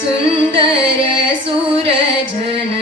सुन्दर सुरजनवासा।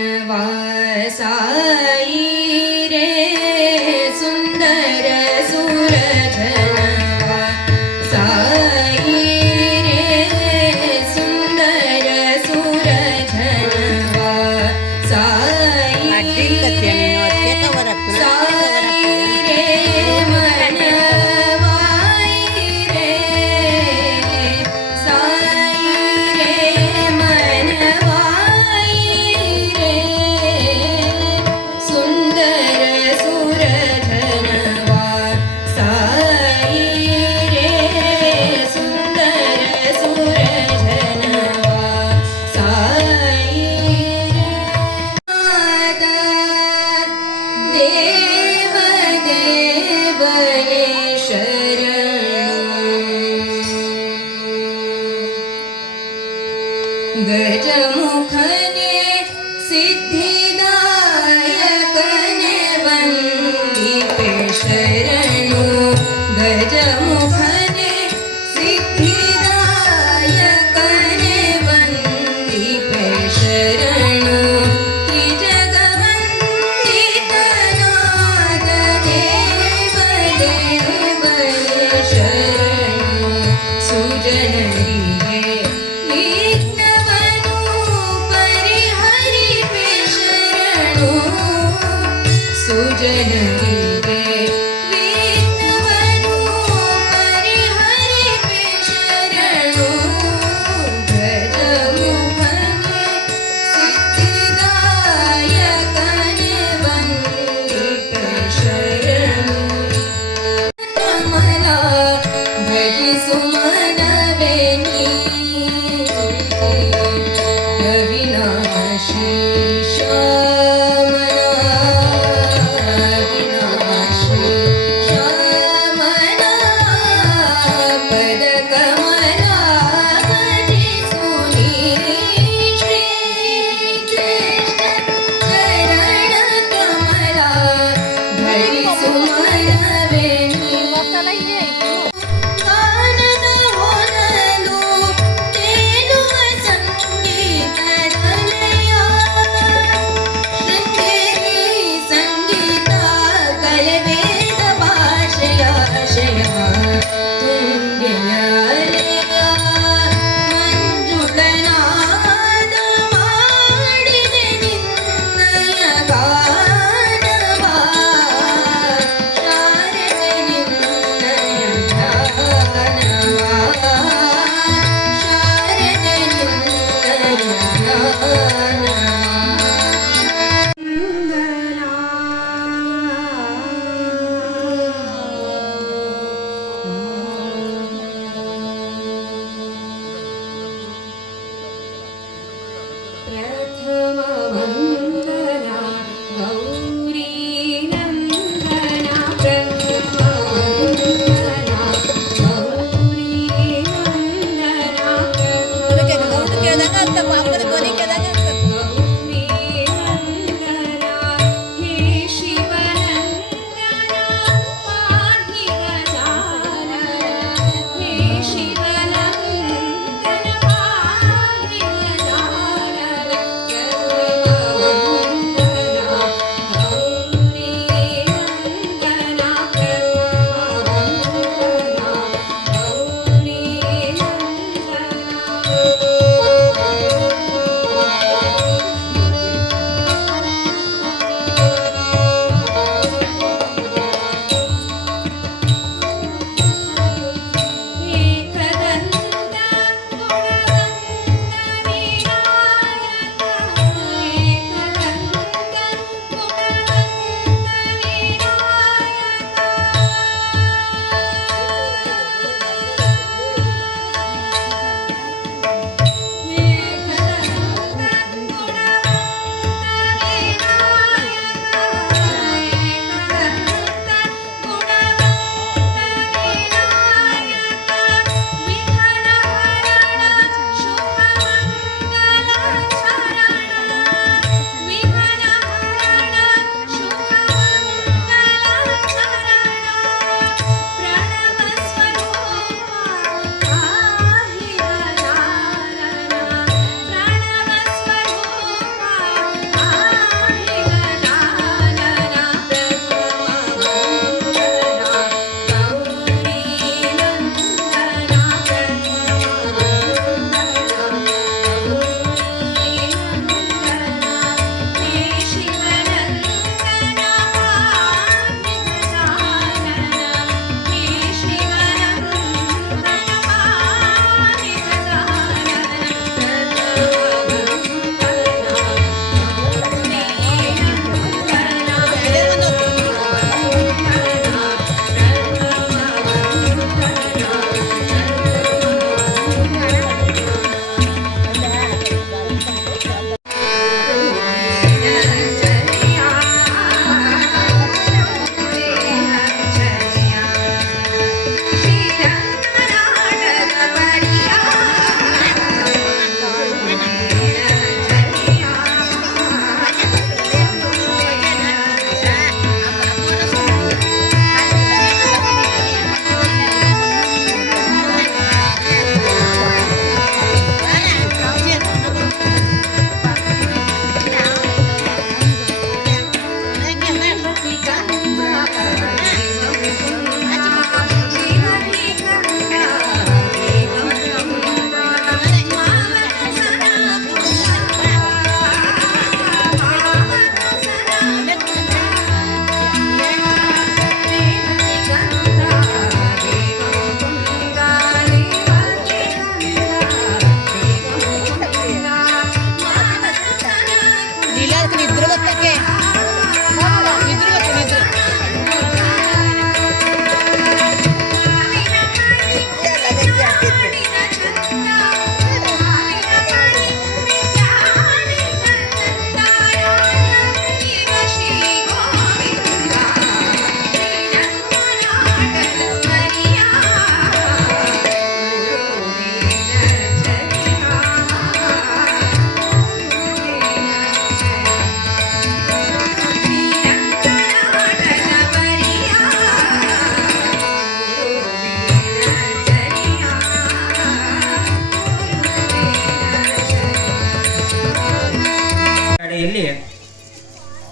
सुजन प्रथमवन्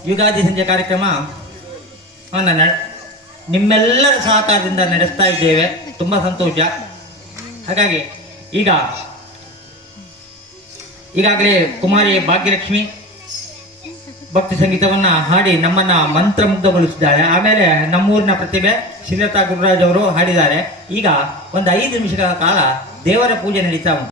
ಯುಗಾದಿ ಸಂಜೆ ಕಾರ್ಯಕ್ರಮ. ನಿಮ್ಮೆಲ್ಲರ ಸಹಕಾರದಿಂದ ನಡೆಸ್ತಾ ಇದ್ದೇವೆ. ತುಂಬ ಸಂತೋಷ. ಹಾಗಾಗಿ ಈಗ ಈಗಾಗಲೇ ಕುಮಾರಿ ಭಾಗ್ಯಲಕ್ಷ್ಮಿ ಭಕ್ತಿ ಸಂಗೀತವನ್ನ ಹಾಡಿ ನಮ್ಮನ್ನ ಮಂತ್ರಮುಗ್ಧಗೊಳಿಸಿದ್ದಾರೆ. ಆಮೇಲೆ ನಮ್ಮೂರಿನ ಪ್ರತಿಭೆ ಶ್ರೀಲತಾ ಗುರುರಾಜ್ ಅವರು ಹಾಡಿದ್ದಾರೆ. ಈಗ ಒಂದು ಐದು ನಿಮಿಷಗಳ ಕಾಲ ದೇವರ ಪೂಜೆ ನಡೀತಾ ಉಂಟು.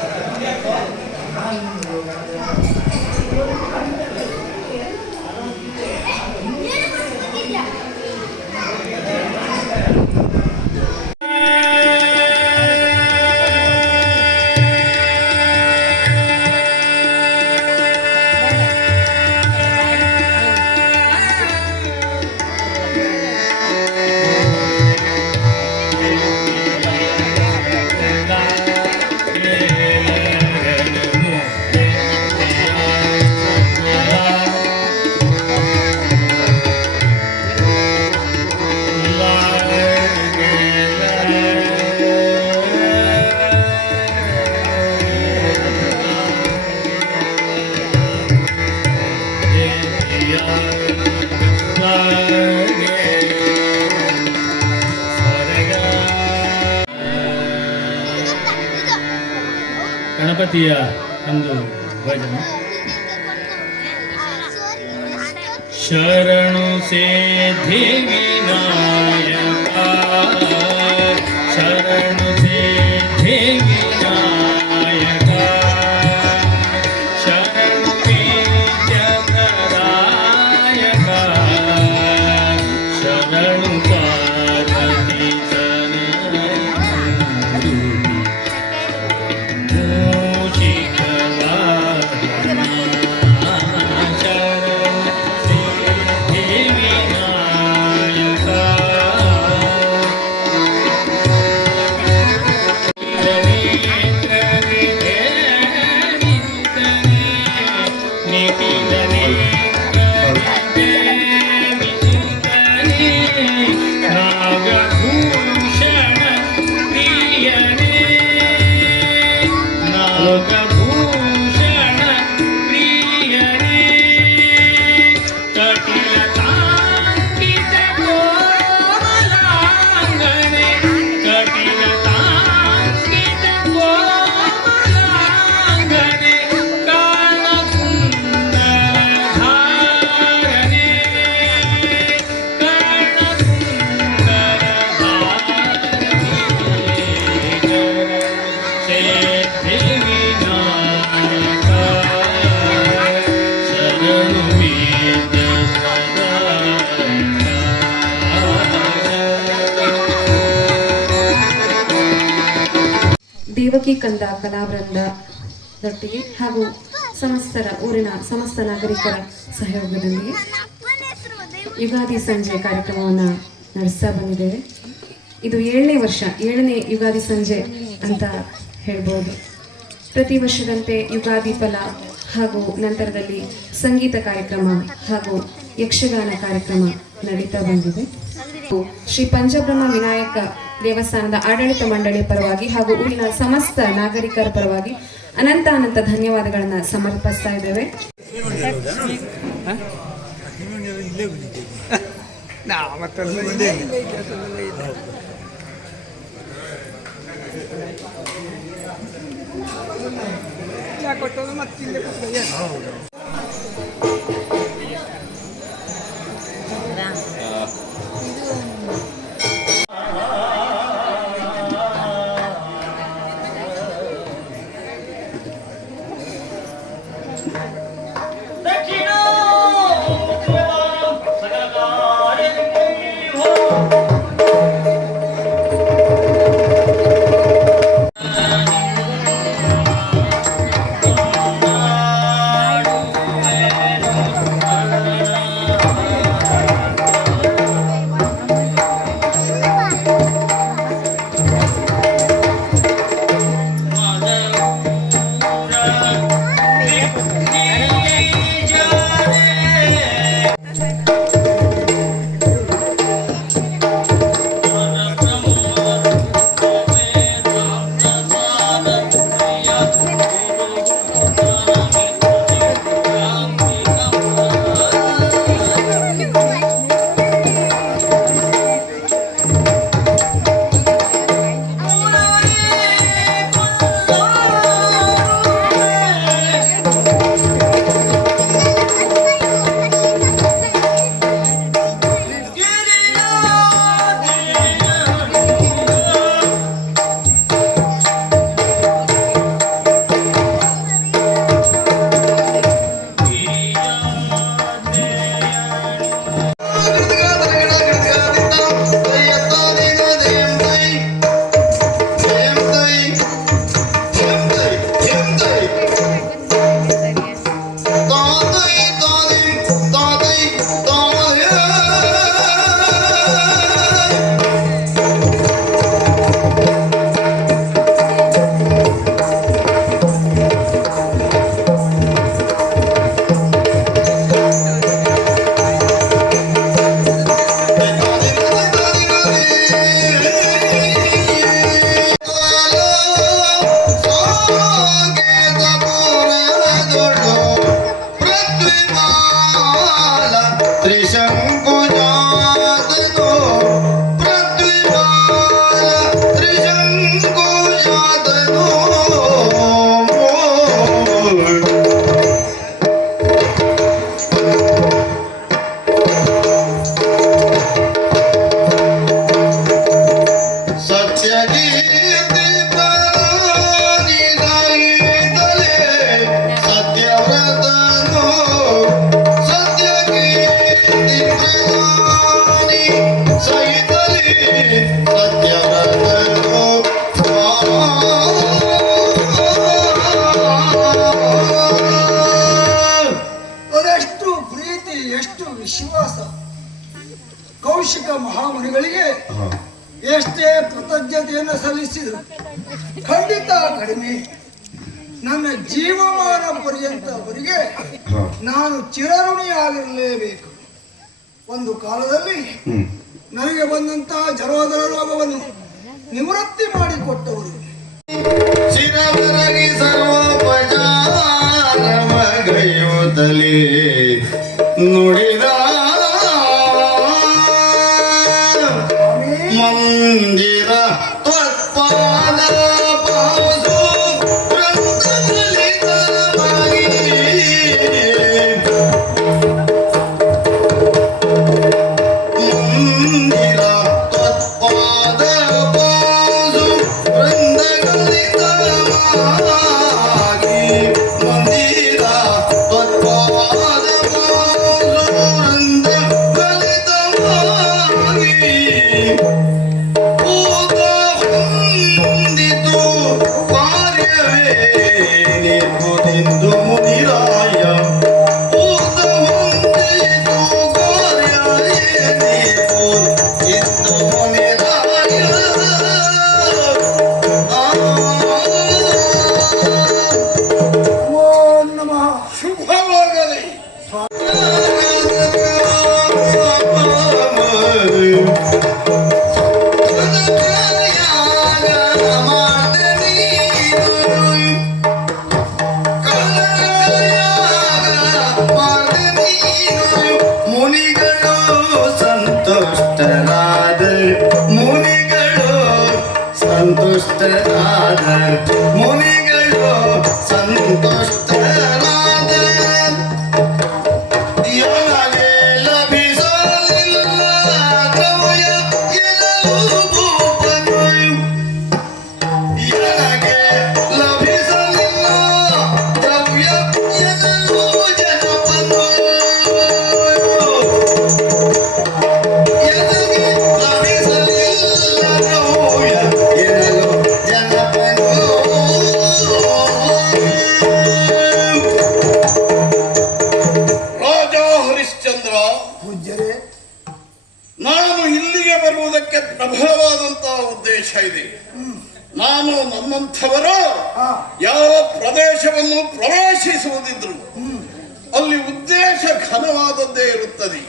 ಗಣಪತಿಯ ಒಂದು ಭಜನೆ ಶರಣು ಸೇಧಿ ವಿನಾಯಕ ಶರಣು ಸೇಧಿ ದೇವಕಿ ಕಂದ ಕಲಾವೃಂದದೊಟ್ಟಿಗೆ ಹಾಗೂ ಸಮಸ್ತರ ಊರಿನ ಸಮಸ್ತ ನಾಗರಿಕರ ಸಹಯೋಗದೊಂದಿಗೆ ಯುಗಾದಿ ಸಂಜೆ ಕಾರ್ಯಕ್ರಮವನ್ನು ನಡೆಸ್ತಾ ಬಂದಿದ್ದೇವೆ. ಇದು ಏಳನೇ ವರ್ಷ, ಏಳನೇ ಯುಗಾದಿ ಸಂಜೆ ಅಂತ ಹೇಳ್ಬೋದು. ಪ್ರತಿ ವರ್ಷದಂತೆ ಯುಗಾದಿ ಫಲ ಹಾಗೂ ನಂತರದಲ್ಲಿ ಸಂಗೀತ ಕಾರ್ಯಕ್ರಮ ಹಾಗೂ ಯಕ್ಷಗಾನ ಕಾರ್ಯಕ್ರಮ ನಡೀತಾ ಬಂದಿದೆ. ಶ್ರೀ ಪಂಚಬ್ರಹ್ಮ ವಿನಾಯಕ ದೇವಸ್ಥಾನದ ಆಡಳಿತ ಮಂಡಳಿ ಪರವಾಗಿ ಹಾಗೂ ಊರಿನ ಸಮಸ್ತ ನಾಗರಿಕರ ಪರವಾಗಿ ಅನಂತ ಅನಂತ ಧನ್ಯವಾದಗಳನ್ನು ಸಮರ್ಪಿಸ್ತಾ ಇದ್ದೇವೆ. ಎಷ್ಟು ವಿಶ್ವಾಸ. ಕೌಶಿಕ ಮಹಾಮುನಿಗಳಿಗೆ ಎಷ್ಟೇ ಕೃತಜ್ಞತೆಯನ್ನು ಸಲ್ಲಿಸಿದರು ಖಂಡಿತ ಕಡಿಮೆ. ನನ್ನ ಜೀವಮಾನ ಪರ್ಯಂತ ಅವರಿಗೆ ನಾನು ಚಿರಋಣಿಯಾಗಿರಲೇಬೇಕು. ಒಂದು ಕಾಲದಲ್ಲಿ ನನಗೆ ಬಂದಂತಹ ಜರೋದರ ರೋಗವನ್ನು ನಿವೃತ್ತಿ ಮಾಡಿಕೊಟ್ಟವರು. ಸರ್ವೋಪಚಾರಮಗೈಯುತ್ತಲೇ ಉದ್ದೇಶ ಇದೆ ನಾನು ನನ್ನಂಥವರು ಯಾವ ಪ್ರದೇಶವನ್ನು ಪ್ರವೇಶಿಸುವುದಿದ್ರು ಅಲ್ಲಿ ಉದ್ದೇಶ ಘನವಾದದ್ದೇ ಇರುತ್ತದೆ.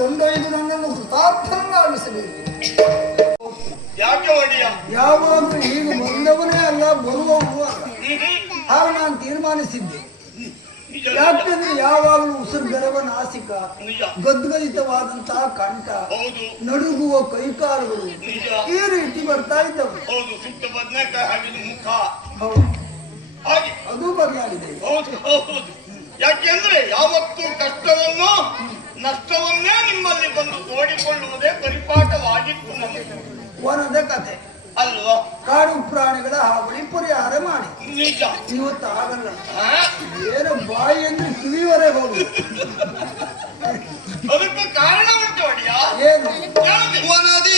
ಕೊಂಡೊಯ್ದು ನನ್ನನ್ನು ಒಡೆಯ ಯಾವಾಗಲೂ ಈಗ ಬಂದವನೇ ಅಲ್ಲ ಬರುವವನು ಅಲ್ಲ. ನಾನು ತೀರ್ಮಾನಿಸಿದ್ದೆ. ಯಾಕಂದ್ರೆ ಯಾವಾಗಲೂ ಉಸಿರು ಬೆರವ ನಾಸಿಕ ಗದ್ಗದಿತವಾದಂತಹ ಕಂಠ ನಡುಗುವ ಕೈಕಾಲುಗಳು ಈ ರೀತಿ ಬರ್ತಾ ಇದ್ದವು. ಅದು ಬದಲಾಗಿದೆ. ಯಾಕೆಂದ್ರೆ ಯಾವತ್ತೂ ಕಷ್ಟವನ್ನು ನಷ್ಟವನ್ನೇ ನಿಮ್ಮಲ್ಲಿ ಬಂದು ತೋಡಿಕೊಳ್ಳುವುದೇ ಪರಿಪಾಠವಾಗಿತ್ತು ನಮಗೆ. ವನದ ಕತೆ. ಅಲ್ವಾ? ಕಾಡು ಪ್ರಾಣಿಗಳ ಹಾವಳಿ ಪರಿಹಾರ ಮಾಡಿ. ನಿಜ. ಇವತ್ತು ಆಗಲ್ಲ? ಏನು ಬಾಯಿ ಅಂದ್ರೆ ಕಿವಿವರೆ ಹೋಗುದು ಅದಕ್ಕೆ ಕಾರಣ ಉಂಟು ಅಡಿಯ ಏನು ವನದಿ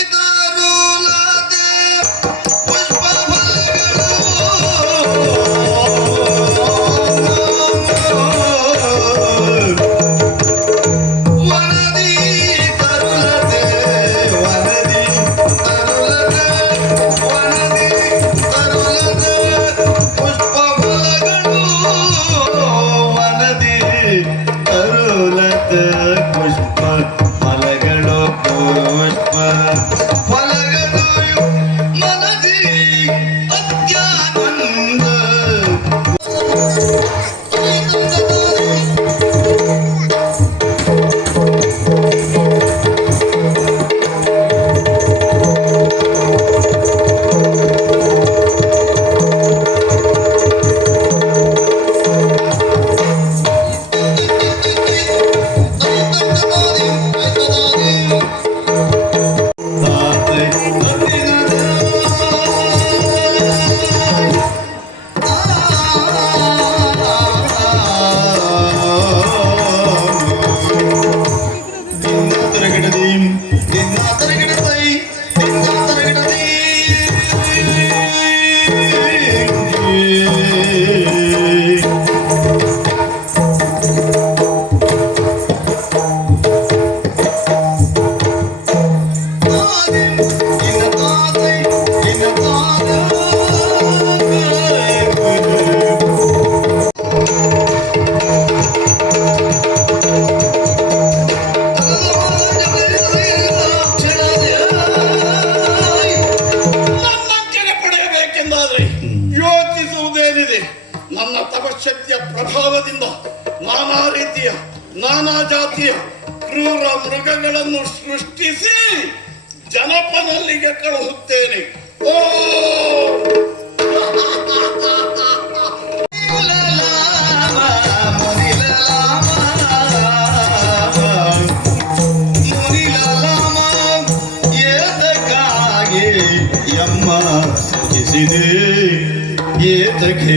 ಏತಕ್ಕೆ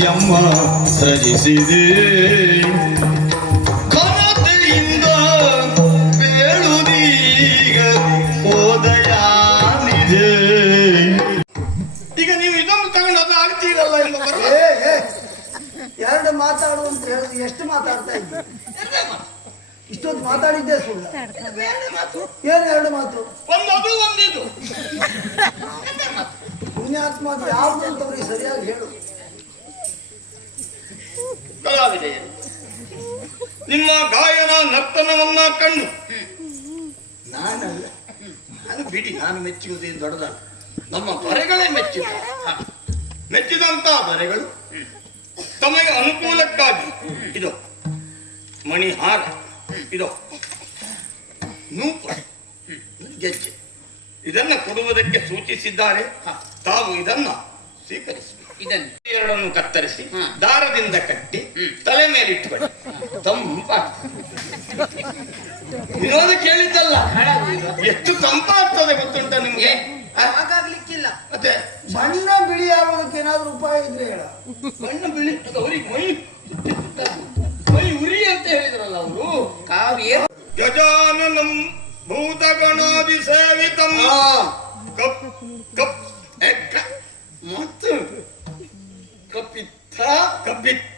ಯಮ್ಮ ಸೃಜಿಸಿದೆ. ಕೊರತೆಯಿಂದ ಬೇಳುದೀಗ ಓದಯಾನಿದೆ. ಈಗ ನೀವು ಇದನ್ನು ತಗೊಂಡು ಅದು ಆಗ್ತೀರಲ್ಲ ಏ ಎರಡು ಮಾತಾಡು ಅಂತ ಹೇಳಿದ್ರೆ ಎಷ್ಟು ಮಾತಾಡ್ತಾ ಇದ್ದೆ? ಇಷ್ಟೊಂದು ಮಾತಾಡಿದ್ದೆ ಸುಳ್ಳು. ಏನು ಎರಡು ಮಾತು ಒಂದು ಅದು ಒಂದಿದು ಪುಣ್ಯಾತ್ಮ ಅದು ಯಾವ್ದು ಅಂತ ಅವ್ರಿಗೆ ಸರಿಯಾಗಿ ಹೇಳು ಕಲಾವಿದೆ ನಿಮ್ಮ ಗಾಯನ ನರ್ತನವನ್ನ ಕಂಡು ನಾನಲ್ಲ ನಾನು ಮೆಚ್ಚುವುದೇನು ದೊಡ್ಡದ? ನಮ್ಮ ಬರೆಗಳೇ ಮೆಚ್ಚಿದ ಮೆಚ್ಚಿದಂತ ಬರೆಗಳು. ತಮಗೆ ಅನುಕೂಲಕ್ಕಾಗಿ. ಇದು ಮಣಿಹಾರ. ಇದು ನೂಪ ಗೆಜ್ಜೆ. ಇದನ್ನ ಕೊಡುವುದಕ್ಕೆ ಸೂಚಿಸಿದ್ದಾರೆ. ತಾವು ಇದನ್ನ ಸ್ವೀಕರಿಸಿ. ಇದನ್ನು. ಎರಡನ್ನು ಕತ್ತರಿಸಿ. ದಾರದಿಂದ ಕಟ್ಟಿ. ತಲೆ ಮೇಲೆ ಇಟ್ಟುಕೊಳ್ಳಿ ತಂಪ ವಿನೋದ ಕೇಳಿದ್ದಲ್ಲ. ಎಷ್ಟು ತಂಪಾಗ್ತದೆ ಗೊತ್ತುಂಟ ನಿಮ್ಗೆ? ಹಾಗಾಗ್ಲಿಕ್ಕಿಲ್ಲ. ಮತ್ತೆ ಬಣ್ಣ ಬಿಳಿ ಆಗೋದಕ್ಕೆ ಏನಾದ್ರು ಉಪಾಯ ಇದ್ರೆ ಹೇಳ. ಬಣ್ಣ ಬಿಳಿ ಅವ್ರಿಗೆ ಮೈ ಮೈ ಉರಿ ಅಂತ ಹೇಳಿದ್ರಲ್ಲ ಅವರು. ಕಾವ್ಯ ಗಜಾನನಂ ಭೂತಗಣಾದಿ ಸೇವಿತಂ ಕಪ್ ಕಪ್ ಮತ್ತು ಕಪಿತ್ತ ಕಪಿತ್ತ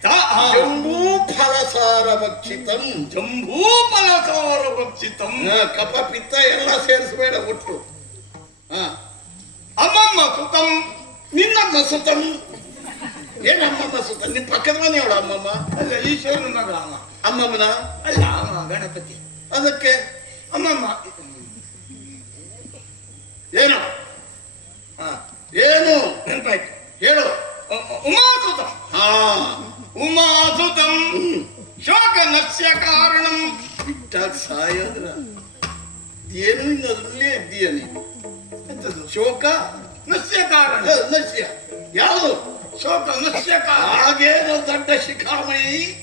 ಜಂಬೂ ಫಲಸಾರ ಭಕ್ಷಿತಂ ಜಂಬೂ ಫಲಸಾರ ಭಕ್ಷಿತಂ ಕಪ ಪಿತ್ತ ಎಲ್ಲ ಸೇರಿಸಬೇಡ ಒಟ್ಟು. ಹ. ಅಮ್ಮಮ್ಮ ಸುತಂ ನಿನ್ನಮ್ಮ ಸುತಂ. ಏನು ಅಮ್ಮಮ್ಮ ಸುತ? ನಿನ್ ಪಕ್ಕದ ಮನೆಯವಳು ಅಮ್ಮಮ್ಮ? ಅಲ್ಲ ಈಶ್ವರನ ಮಗ ಅಮ್ಮ ಅಮ್ಮಮ್ಮನ? ಅಲ್ಲ ಅಮ್ಮ ಗಣಪತಿ. ಅದಕ್ಕೆ? ಅಮ್ಮಮ್ಮ. ಏನು? ಹ. ಏನು? ನೆನಪಾಯ್ತು. ಹೇಳು. ಉಮಾಸುತ. ಹಾ. ಉಮಾಸುತಂ. ಶೋಕ ನಸ್ಯ ಕಾರಣಂ. ಸಾಯೋದ್ರ. ಏನು ಇನ್ನು ಇದ್ದೀಯ ನೀನು? ಎಂತದು ಶೋಕ? ನಸ್ಯ ಕಾರಣ. ನಸ್ಯ. ಯಾವುದು? ಶೋಕ ನಸ್ಯ ಕಾರಣ. ಹಾಗೇನೋ ದೊಡ್ಡ ಶಿಖಾಮಣಿ.